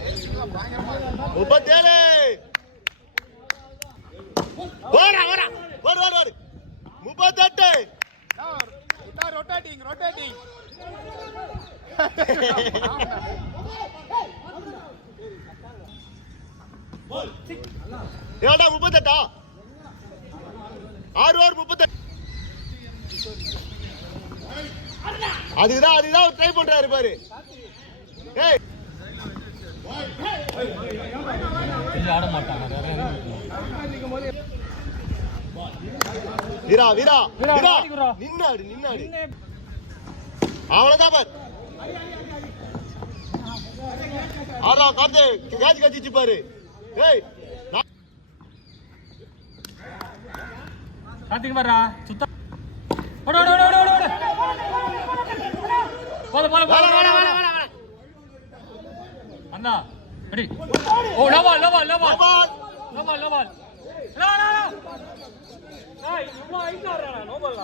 37. ஓடு ஓடு ஓடு ஓடு 38. ரொட்டேட்டிங் ஏடா 38 6 ஓவர் 38. அதுதான் ட்ரை பண்றாரு பாரு. ஏய் ஆட மாட்டாங்க. வீரா வீரா வீரா நின்னாடு அவ்வளவுதான் பாரு. ஆறா காத்து கேட்ச் கட்டிச்சு பாரு. ஏய் கார்த்திக் வரா சுத்த ஓடு ஓடு ஓடு ஓடு ஓடு போல அண்ணா ரெடி. ஓ லவால் ஏய் இவ்வளவு ஐட்டாரா நோ பால்.